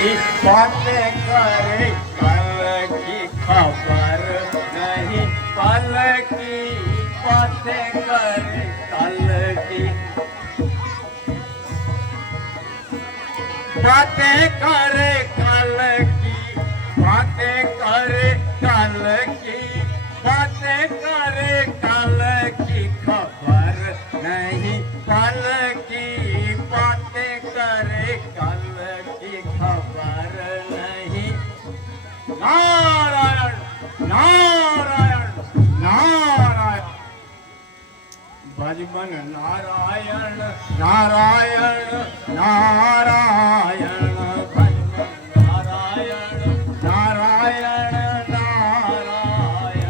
की बातें करे, कल की खबर नहीं, कल की बातें करे, कल की बातें करे, कल की बातें करे, कल की बातें करे, कल की खबर नहीं, कल की बातें करे, कल की खबर नहीं। नारायण नारायण नारायण, भजमन नारायण नारायण नारायण, भजमन नारायण नारायण नारायण।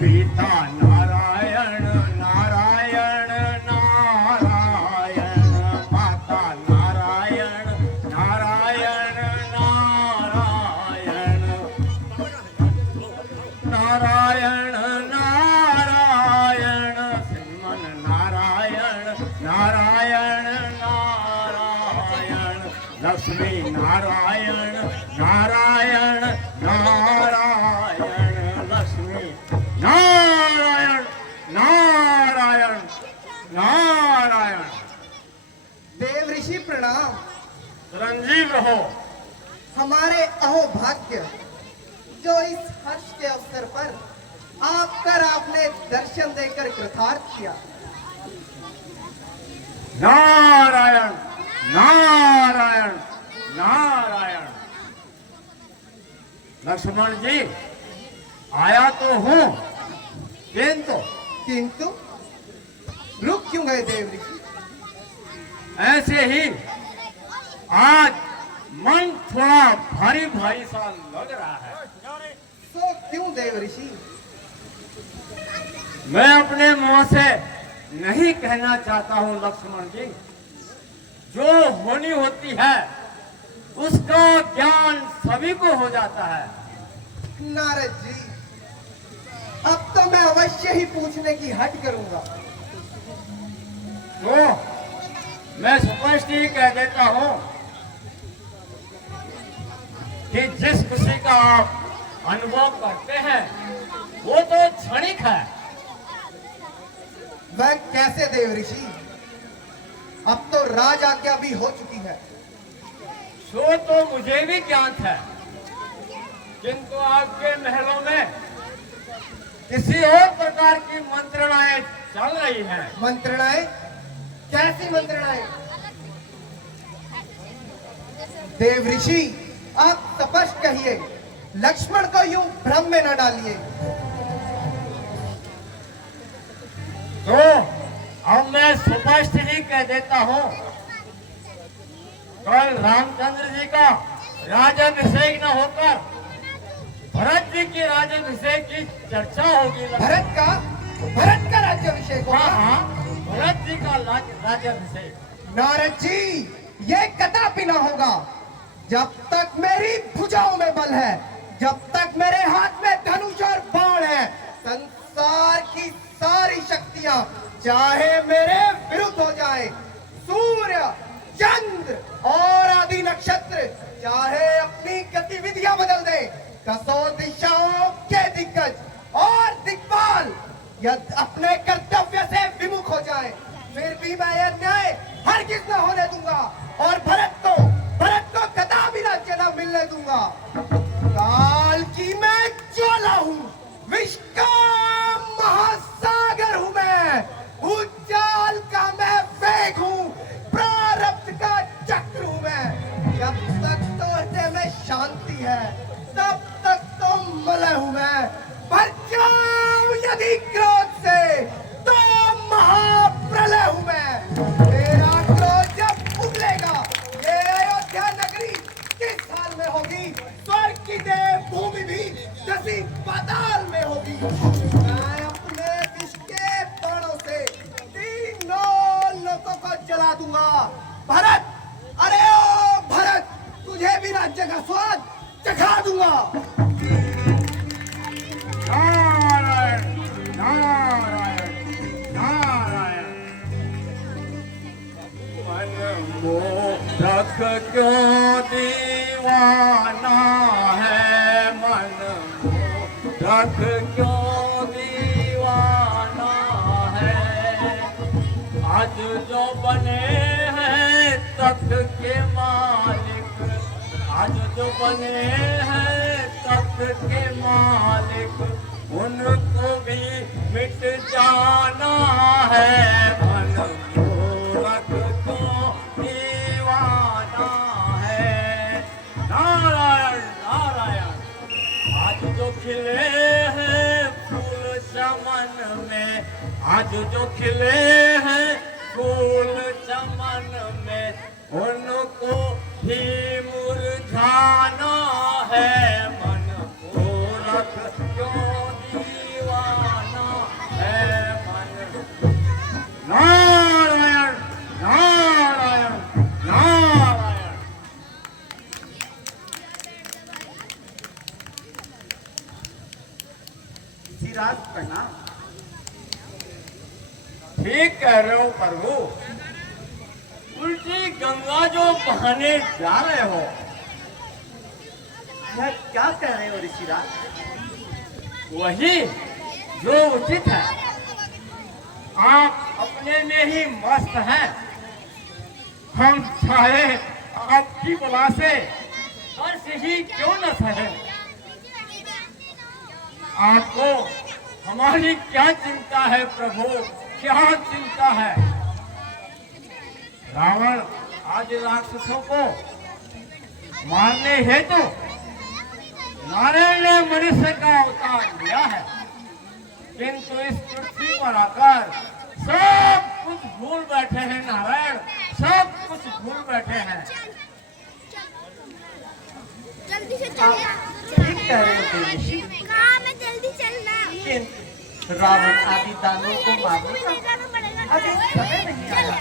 पिता नारायण नारायण नारायण, माता नारायण नारायण नारायण, नारायण नारायण, श्रीमन नारायण नारायण नारायण, लक्ष्मी नारायण नारायण नारायण, लक्ष्मी नारायण नारायण नारायण। देव ऋषि प्रणाम। चिरंजीव रहो। हमारे अहोभाग्य जो इस हर्ष के अवसर पर आकर आपने दर्शन देकर कृतार्थ किया। नारायण नारायण नारायण। लक्ष्मण जी, आया तो हूं, किंतु रुक क्यों गए देव ऋषि? ऐसे ही आज मन थोड़ा भारी भारी सा लग रहा है। तो क्यों देव ऋषि? मैं अपने मुंह से नहीं कहना चाहता हूं लक्ष्मण जी। जो होनी होती है उसका ज्ञान सभी को हो जाता है। नारद जी, अब तो मैं अवश्य ही पूछने की हट करूंगा। तो मैं स्पष्ट ही कह देता हूं कि जिस खुशी का आप अनुभव करते हैं वो तो क्षणिक है। वह कैसे देव ऋषि? अब तो राज आज्ञा भी हो चुकी है। सो तो मुझे भी ज्ञात है, किंतु आपके महलों में किसी और प्रकार की मंत्रणाएं चल रही हैं। मंत्रणाएं? कैसी मंत्रणाएं? देव ऋषि, आप स्पष्ट कहिए, लक्ष्मण को यूं भ्रम में न डालिए। तो अब मैं स्पष्ट ही कह देता हूं, कल रामचंद्र जी का राज्याभिषेक न होकर भरत जी की राज्याभिषेक की चर्चा होगी। भरत का राज्याभिषेक होगा? हाँ, भरत जी का राज्याभिषेक। नारद जी, ये कदापि ना होगा। जब तक मेरी भुजाओं में बल है, जब तक मेरे हाथ में धनुष और बाण है, संसार की सारी शक्तियां चाहे मेरे विरुद्ध हो जाए, सूर्य, चंद्र और आदि नक्षत्र चाहे अपनी गतिविधियां बदल दे, कसो दिशाओं के दिग्गज और दिक्पाल यदि अपने कर्तव्य से विमुख हो जाए, फिर भी मैं यह न्याय हरगिज न होने दूंगा और भरत को कदापि राज्य न मिलने दूंगा। काल की मैं ज्वाला हूं, विष का महासागर हूं मैं, उज्जाल का मैं वेग हूं, प्रारब्ध का चक्र हूं मैं। जब तक तो हृदय में शांति है, तब तक तो मलय हूं मैं। पर जाऊं यदि क्रोध से, तो महाप्रलय हूं मैं। मेरा क्रोध जब उगलेगा, ये अयोध्या नगरी किस हाल में होगी? स्वर्ग की देव भूमि भी दसी पाताल में होगी। मैं अपने विष के बाणों से तीनों लोगों को जला दूंगा। भरत, अरे ओ भरत, तुझे भी राज्य का स्वाद चखा दूंगा। नारायण नारायण नारायण। मूरख क्यों दीवाना है, मन मूरख क्यों दीवाना है। आज जो बने हैं तख्त के मालिक, आज जो बने हैं तख्त के मालिक, उनको भी मिट जाना है। मन मूरख तो दीवाना है। नारायण नारायण। आज जो खिले हैं फूल चमन में, आज जो खिले हैं फूल चमन में, उनको ही मुरझाना है। मन मूरख क्यों दीवाना है, मन। नारायण नारायण नारायण। सिराज प्रणाम। ठीक कह रहे हो प्रभु। उल्टी गंगा जो बहाने जा रहे हो, यह क्या कह रहे हो ऋषिराज? वही जो उचित है। आप अपने में ही मस्त हैं। हम चाहे आपकी बला से हर्ष ही क्यों न सहे। आपको हमारी क्या चिंता है प्रभु, क्या चिंता है। रावण आज राक्षसों को मारने हेतु नारायण ने मनुष्य का अवतार लिया है, किंतु इस पृथ्वी पर आकर सब कुछ भूल बैठे हैं। नारायण सब कुछ भूल बैठे हैं। जल्दी से चलना। ठीक कह रहे हो देवर्षि। कहाँ में जल्दी चलना। किंतु रावण आदि दानवों को मारने का अभी समय नहीं आया।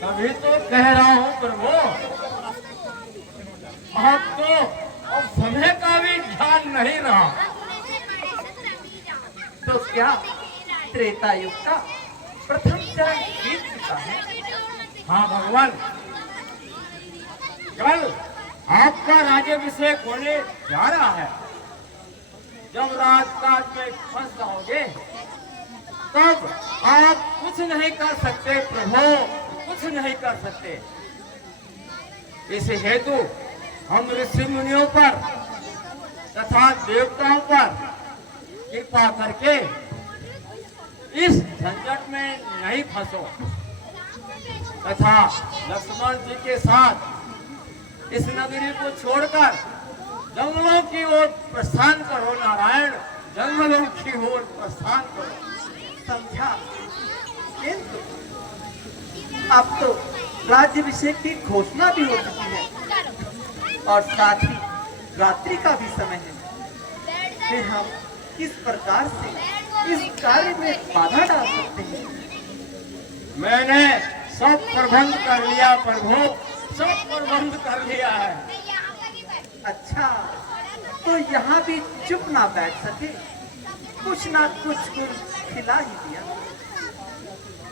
तभी तो कह रहा हूँ प्रभु, आप तो अब समय का भी ध्यान नहीं रहा। तो क्या त्रेता युग का प्रथम चरण बीत चुका है? हाँ भगवान, कल आपका राज्याभिषेक होने जा रहा है। जब राजकाज में फंस जाओगे तब आप कुछ नहीं कर सकते प्रभु, कुछ नहीं कर सकते। इस हेतु हम ऋषि मुनियों पर तथा देवताओं पर कृपा करके इस झंझट में नहीं फंसो, तथा लक्ष्मण जी के साथ इस नगरी को छोड़कर जंगलों की ओर प्रस्थान करो। नारायण जंगलों की ओर प्रस्थान करो। समझा। किंतु अब तो राज्याभिषेक की घोषणा भी हो चुकी है और साथ ही रात्रि का भी समय है। फिर हम किस प्रकार से इस कार्य में बाधा डाल सकते हैं? मैंने सब प्रबंध कर लिया प्रभु, सब प्रबंध कर लिया है। अच्छा, तो यहाँ भी चुप ना बैठ सके, कुछ ना कुछ खिला ही दिया।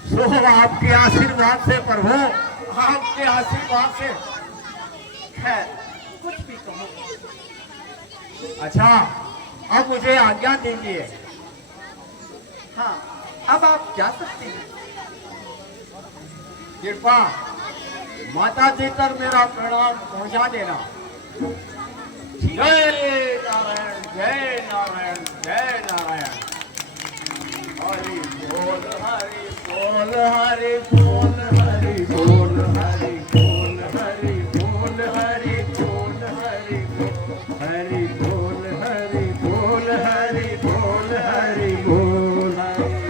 सो आपके आशीर्वाद से प्रभु, आपके आशीर्वाद से। खैर, कुछ भी कहो। अच्छा, अब मुझे आज्ञा दीजिए। हाँ, अब आप जा सकते हैं। कृपा माता जी तक मेरा प्रणाम पहुंचा देना। जय नारायण जय नारायण जय नारायण। हरि बोल हरि बोल हरि बोल।